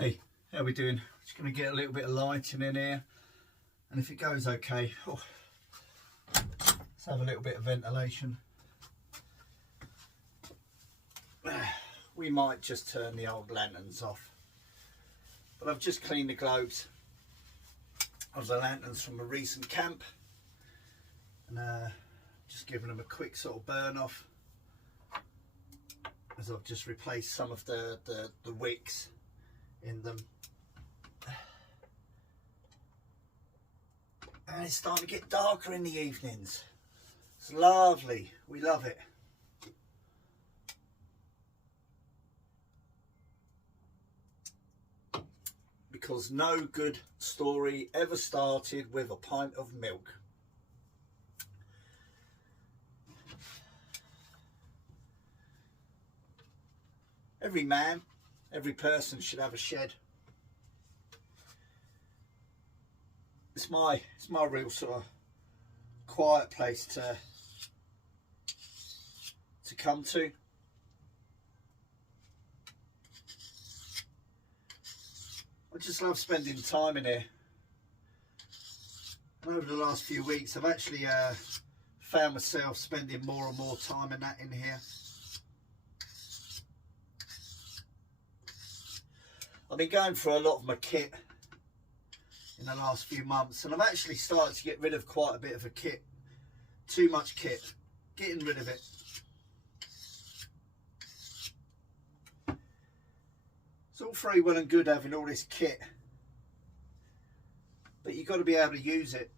Hey, how we doing? Just going to get a little bit of lighting in here, and if it goes okay, let's have a little bit of ventilation. We might just turn the old lanterns off, but I've just cleaned the globes of the lanterns from a recent camp, and just giving them a quick sort of burn off, as I've just replaced some of the wicks in them. And it's starting to get darker in the evenings. It's lovely, we love it. Because no good story ever started with a pint of milk. Every man, every person should have a shed. It's my real sort of quiet place to come to. I just love spending time in here. And over the last few weeks, I've actually found myself spending more and more time in here. I've been going through a lot of my kit in the last few months, and I've actually started to get rid of quite a bit of a kit. Too much kit. Getting rid of it. It's all very well and good having all this kit, but you've got to be able to use it.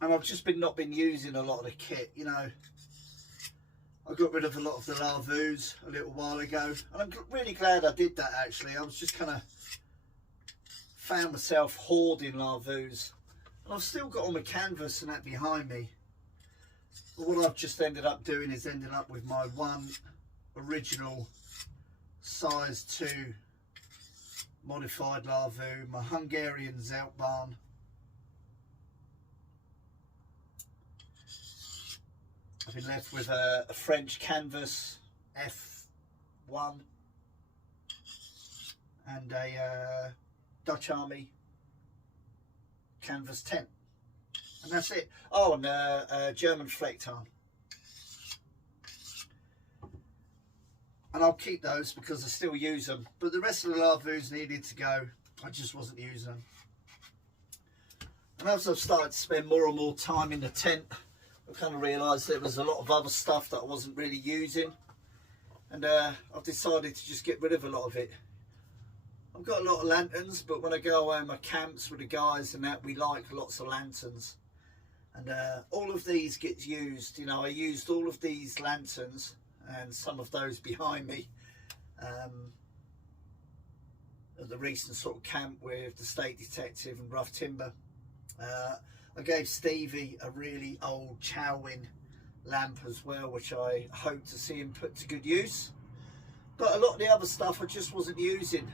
And I've just not been using a lot of the kit, you know. I got rid of a lot of the lavus a little while ago, and I'm really glad I did that actually. I was just kind of found myself hoarding lavus, and I've still got all my canvas and that behind me. But what I've just ended up doing is ending up with my one original size 2 modified lavu, my Hungarian Zeltbahn. I've been left with a French canvas F1 and a Dutch Army canvas 10, and that's it. Oh, and a German Flecktarn. And I'll keep those because I still use them, but the rest of the lavus needed to go. I just wasn't using them. And as I've started to spend more and more time in the tent, I kind of realised there was a lot of other stuff that I wasn't really using, and I've decided to just get rid of a lot of it. I've got a lot of lanterns, but when I go away on my camps with the guys and that, we like lots of lanterns, and all of these get used. You know, I used all of these lanterns and some of those behind me at the recent sort of camp with the State Detective and Rough Timber. I gave Stevie a really old Chowin lamp as well, which I hope to see him put to good use. But a lot of the other stuff I just wasn't using.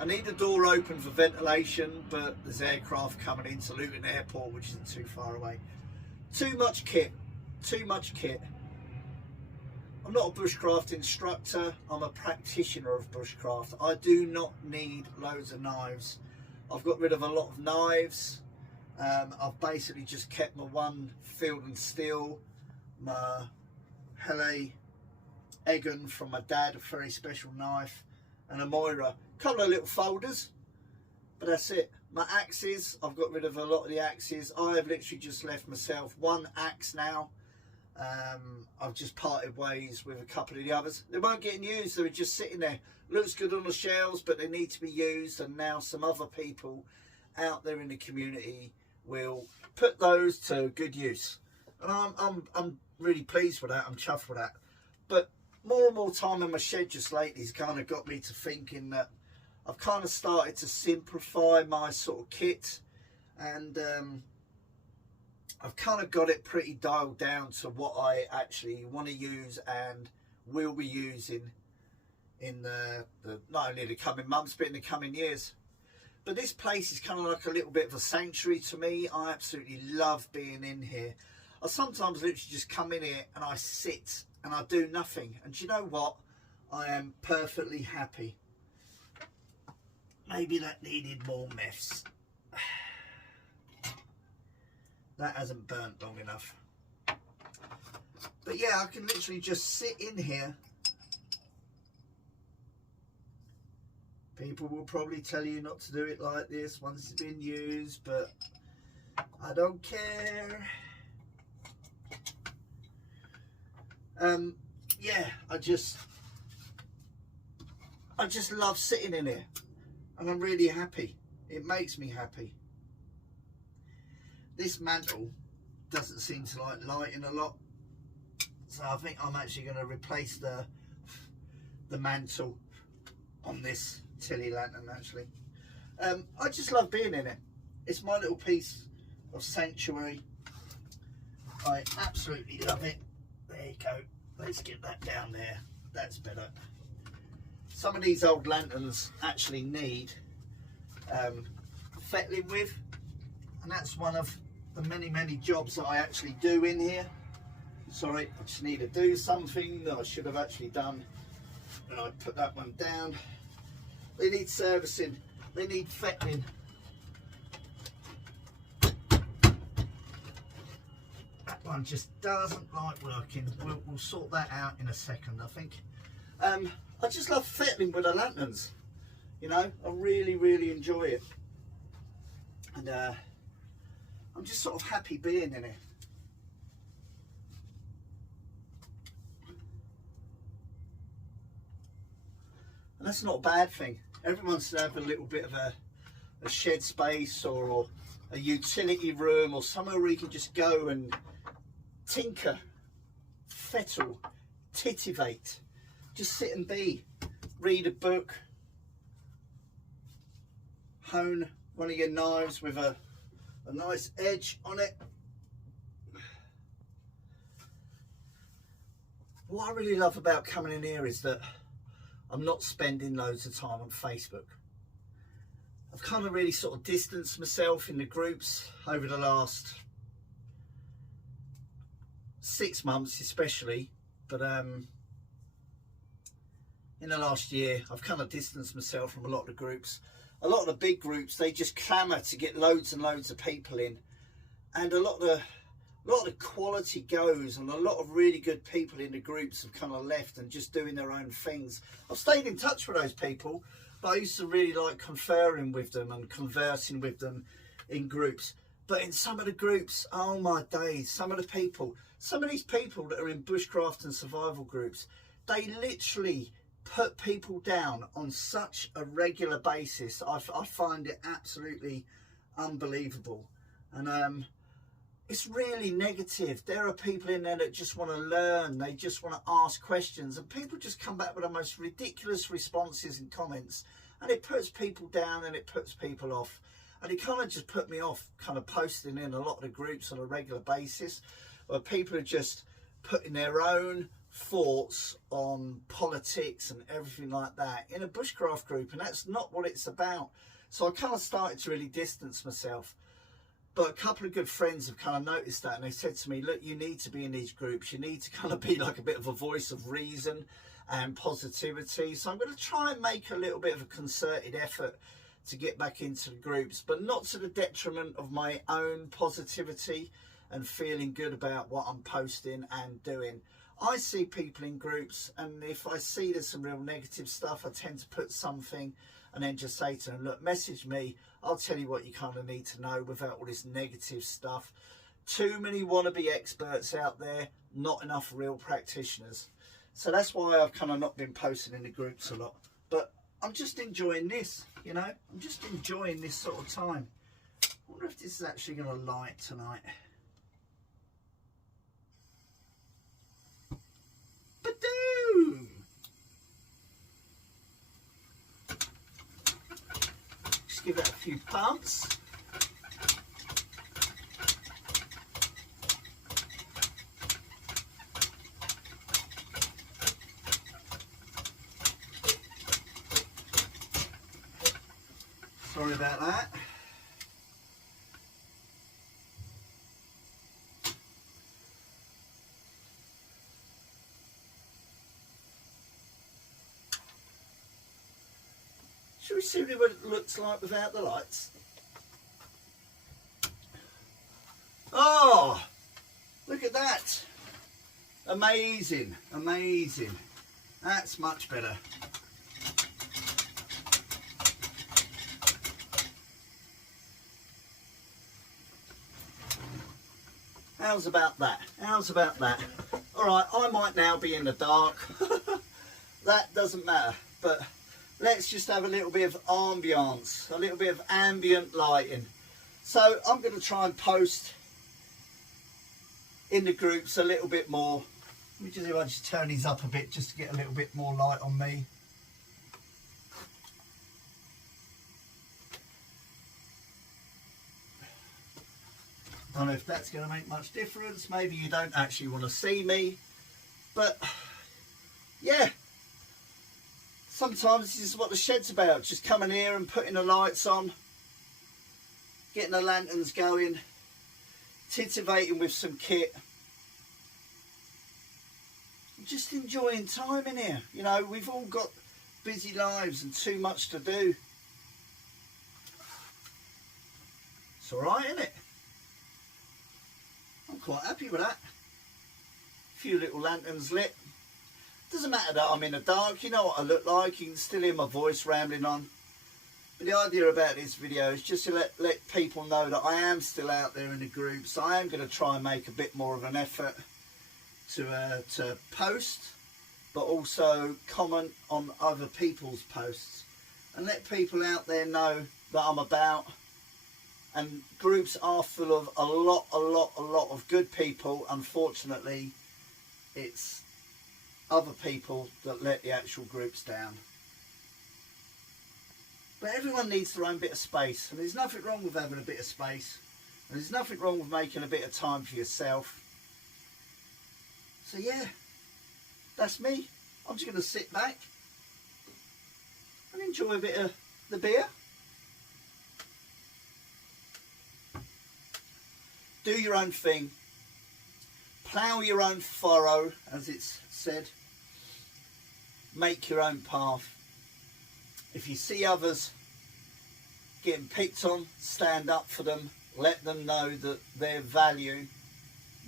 I need the door open for ventilation, but there's aircraft coming into Luton Airport, which isn't too far away. Too much kit. Too much kit. I'm not a bushcraft instructor. I'm a practitioner of bushcraft. I do not need loads of knives. I've got rid of a lot of knives. I've basically just kept my one Field and Steel, my Hele Egan from my dad, a very special knife, and a Moira. A couple of little folders, but that's it. My axes, I've got rid of a lot of the axes. I have literally just left myself one axe now. I've just parted ways with a couple of the others. They weren't getting used, they were just sitting there. Looks good on the shelves, but they need to be used, and now some other people out there in the community will put those to good use. And I'm really pleased with that. I'm chuffed with that. But more and more time in my shed just lately has kind of got me to thinking that I've kind of started to simplify my sort of kit, and I've kind of got it pretty dialed down to what I actually want to use and will be using in the not only the coming months but in the coming years. But this place is kind of like a little bit of a sanctuary to me. I absolutely love being in here. I sometimes literally just come in here and I sit and I do nothing. And do you know what? I am perfectly happy. Maybe that needed more meths. That hasn't burnt long enough. But yeah, I can literally just sit in here. People will probably tell you not to do it like this once it's been used, but I don't care. Yeah, I just love sitting in here, and I'm really happy. It makes me happy. This mantle doesn't seem to like lighting a lot, so I think I'm actually going to replace the mantle on this Tilly lantern. Actually, I just love being in it. It's my little piece of sanctuary. I absolutely love it. There you go. Let's get that down there. That's better. Some of these old lanterns actually need fettling with, and that's one of the many jobs that I actually do in here. Sorry, I just need to do something that I should have actually done, and I put that one down. They need servicing, they need fettling. That one just doesn't like working. We'll sort that out in a second, I think. I just love fettling with the lanterns, you know. I really enjoy it, and I'm just sort of happy being in it. And that's not a bad thing. Everyone should have a little bit of a shed space or a utility room or somewhere where you can just go and tinker, fettle, titivate, just sit and be, read a book, hone one of your knives with a nice edge on it. What I really love about coming in here is that I'm not spending loads of time on Facebook. I've kind of really sort of distanced myself in the groups over the last 6 months especially, but in the last year I've kind of distanced myself from a lot of the groups. A lot of the big groups, they just clamour to get loads and loads of people in, and a lot of the quality goes, and a lot of really good people in the groups have kind of left and just doing their own things. I've stayed in touch with those people, but I used to really like conferring with them and conversing with them in groups. But in some of the groups, oh my days, some of these people that are in bushcraft and survival groups, they literally put people down on such a regular basis. I find it absolutely unbelievable. And it's really negative. There are people in there that just want to learn, they just want to ask questions, and people just come back with the most ridiculous responses and comments, and it puts people down and it puts people off. And it kind of just put me off kind of posting in a lot of the groups on a regular basis, where people are just putting their own thoughts on politics and everything like that in a bushcraft group, and that's not what it's about. So I kind of started to really distance myself. But a couple of good friends have kind of noticed that, and they said to me, look, you need to be in these groups. You need to kind of be like a bit of a voice of reason and positivity. So I'm going to try and make a little bit of a concerted effort to get back into the groups, but not to the detriment of my own positivity and feeling good about what I'm posting and doing. I see people in groups, and if I see there's some real negative stuff, I tend to put something and then just say to them, look, message me, I'll tell you what you kind of need to know without all this negative stuff. Too many wannabe experts out there, not enough real practitioners. So that's why I've kind of not been posting in the groups a lot. But I'm just enjoying this, you know, I'm just enjoying this sort of time. I wonder if this is actually going to light tonight. Ba-doom! Just give that a few pumps. Sorry about that. Shall we see what it looks like without the lights? Oh, look at that. Amazing, amazing. That's much better. How's about that? How's about that? All right, I might now be in the dark. That doesn't matter, but let's just have a little bit of ambience, a little bit of ambient lighting. So I'm going to try and post in the groups a little bit more. Let me just, if I just turn these up a bit just to get a little bit more light on me. I don't know if that's going to make much difference. Maybe you don't actually want to see me, but yeah, sometimes this is what the shed's about, just coming here and putting the lights on, getting the lanterns going, titivating with some kit, just enjoying time in here. You know, we've all got busy lives and too much to do. It's alright, isn't it? I'm quite happy with that. A few little lanterns lit. Doesn't matter that I'm in the dark, you know what I look like, you can still hear my voice rambling on. But the idea about this video is just to let people know that I am still out there in the groups. I am going to try and make a bit more of an effort to post, but also comment on other people's posts and let people out there know that I'm about. And groups are full of a lot of good people. Unfortunately, it's other people that let the actual groups down. But everyone needs their own bit of space, and there's nothing wrong with having a bit of space, and there's nothing wrong with making a bit of time for yourself. So yeah, that's me. I'm just going to sit back and enjoy a bit of the beer. Do your own thing. Plough your own furrow, as it's said. Make your own path. If you see others getting picked on, stand up for them. Let them know that their value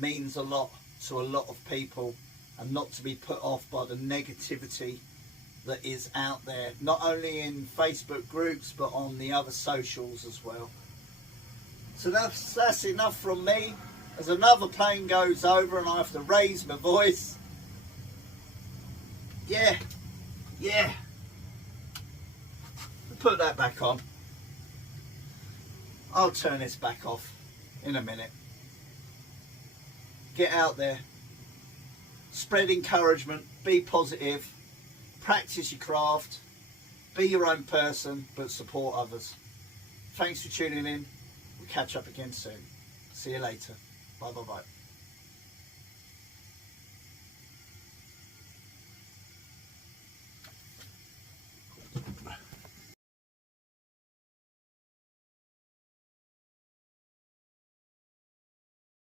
means a lot to a lot of people, and not to be put off by the negativity that is out there, not only in Facebook groups but on the other socials as well. So that's enough from me. As another plane goes over and I have to raise my voice. Yeah. Put that back on. I'll turn this back off in a minute. Get out there. Spread encouragement. Be positive. Practice your craft. Be your own person, but support others. Thanks for tuning in. We'll catch up again soon. See you later. Bye bye bye.